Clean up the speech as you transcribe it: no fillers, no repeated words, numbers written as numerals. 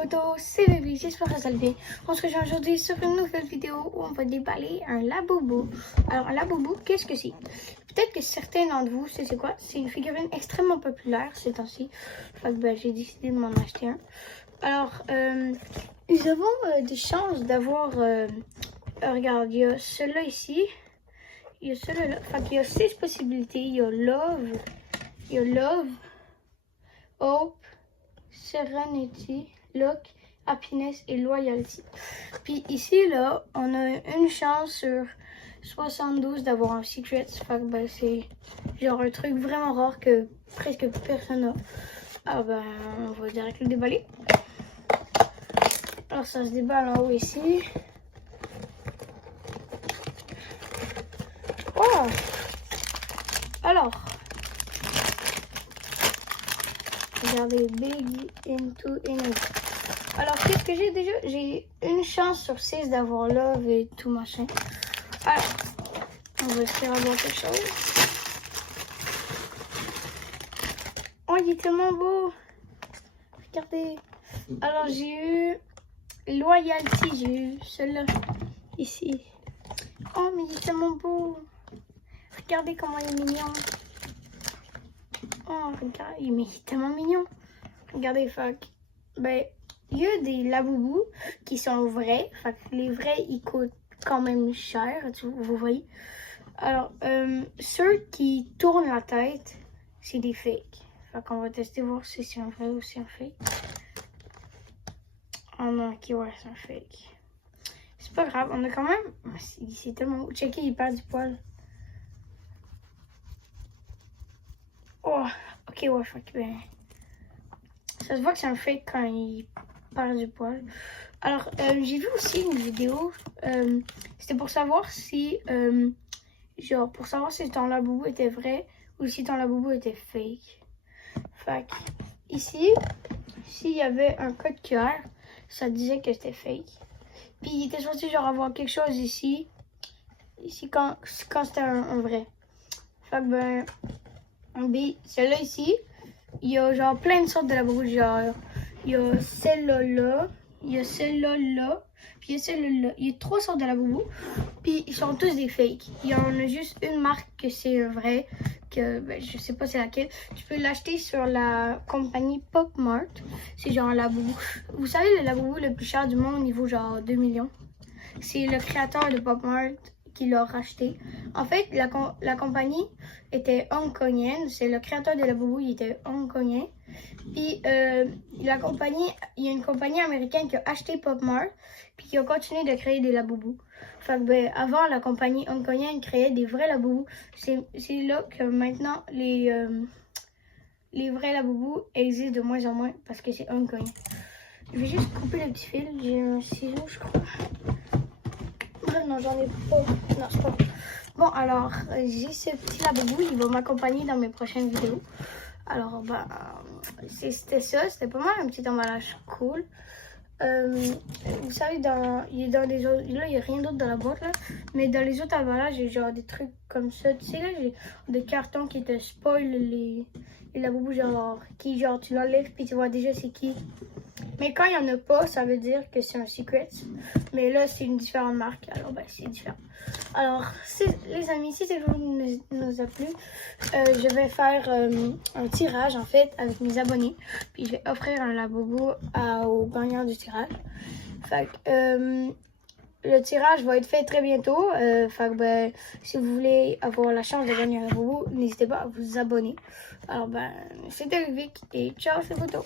photos, c'est Baby, j'espère que ça va bien. On se rejoint aujourd'hui sur une nouvelle vidéo où on va déballer un Labubu. Alors un Labubu, qu'est-ce que c'est? Peut-être que certains d'entre vous, c'est quoi? C'est une figurine extrêmement populaire ces temps-ci. Fait que j'ai décidé de m'en acheter un. Alors, nous avons des chances d'avoir... regarde, il y a celui-là ici. Il y a celui-là. Fait qu'il y a 6 possibilités. Il y a Love, Hope, Serenity, Luck, Happiness et Loyalty. Puis ici, là, on a une chance sur 72 d'avoir un Secret. Fait que c'est genre un truc vraiment rare que presque personne n'a. Alors on va direct le déballer. Alors ça se déballe en haut ici. Oh! Alors, regardez, Big Into Energy. Alors, qu'est-ce que j'ai déjà? J'ai une chance sur 6 d'avoir Love et tout machin. Alors, on va essayer d'avoir quelque chose. Oh, il est tellement beau! Regardez. Alors, j'ai eu Loyalty, j'ai eu celui-là, ici. Oh, mais il est tellement beau! Regardez comment il est mignon. Oh, regarde, il est tellement mignon. Regardez, fuck. Ben, il y a des Labubu qui sont vrais. Fait que les vrais, ils coûtent quand même cher, vous voyez. Alors, ceux qui tournent la tête, c'est des fakes. Fait qu'on va tester voir si c'est un vrai ou si c'est un fake. Oh non, ok, ouais, c'est un fake. C'est pas grave, on a quand même... C'est tellement... Checkez, il perd du poil. Oh, ok, ouais, fuck, ben... Ça se voit que c'est un fake quand il perd du poil. Alors, j'ai vu aussi une vidéo. C'était pour savoir si... genre, pour savoir si ton Labubu était vrai ou si ton Labubu était fake. Fait que, ici, s'il y avait un code QR, ça disait que c'était fake. Puis, il était censé, genre, avoir quelque chose ici. Ici, quand c'était un vrai. Fait que, celui-là ici, il y a genre plein de sortes de Labubu, genre il y a celle-là, il y a celle-là, puis il y a celle-là. Il y a 3 sortes de Labubu, puis ils sont tous des fakes. Il y en a juste une marque que c'est vrai, que je sais pas c'est laquelle. Tu peux l'acheter sur la compagnie Pop Mart, c'est genre un Labubu. Vous savez le Labubu le plus cher du monde, il vaut genre 2 millions. C'est le créateur de Pop Mart qui l'a racheté. En fait, la compagnie était hongkonienne. C'est le créateur de Labubu, il était hongkonien. Puis il y a une compagnie américaine qui a acheté Pop Mart, puis qui a continué de créer des Labubu. Fait que, avant, la compagnie hongkonienne créait des vrais Labubu. C'est là que maintenant les vrais Labubu existent de moins en moins parce que c'est hongkonien. Je vais juste couper le petit fil. J'ai un ciseau, je crois. Non, j'en ai pas. Non, c'est pas. Bon, alors, j'ai ce petit Labubu. Il va m'accompagner dans mes prochaines vidéos. Alors, c'était ça. C'était pas mal un petit emballage cool. Vous savez, il est dans les autres... Là, il n'y a rien d'autre dans la boîte, là. Mais dans les autres emballages, j'ai genre des trucs comme ça. Tu sais, là, j'ai des cartons qui te spoilent les Labubu, genre, tu l'enlèves puis tu vois déjà c'est qui. Mais quand il n'y en a pas, ça veut dire que c'est un secret. Mais là, c'est une différente marque. Alors, c'est différent. Alors, les amis, si cette vidéo nous a plu, je vais faire un tirage, en fait, avec mes abonnés. Puis, je vais offrir un Labubu aux gagnants du tirage. Fait que, le tirage va être fait très bientôt. Fait que, si vous voulez avoir la chance de gagner un Labubu, n'hésitez pas à vous abonner. Alors, c'était Vic et ciao, c'est photo.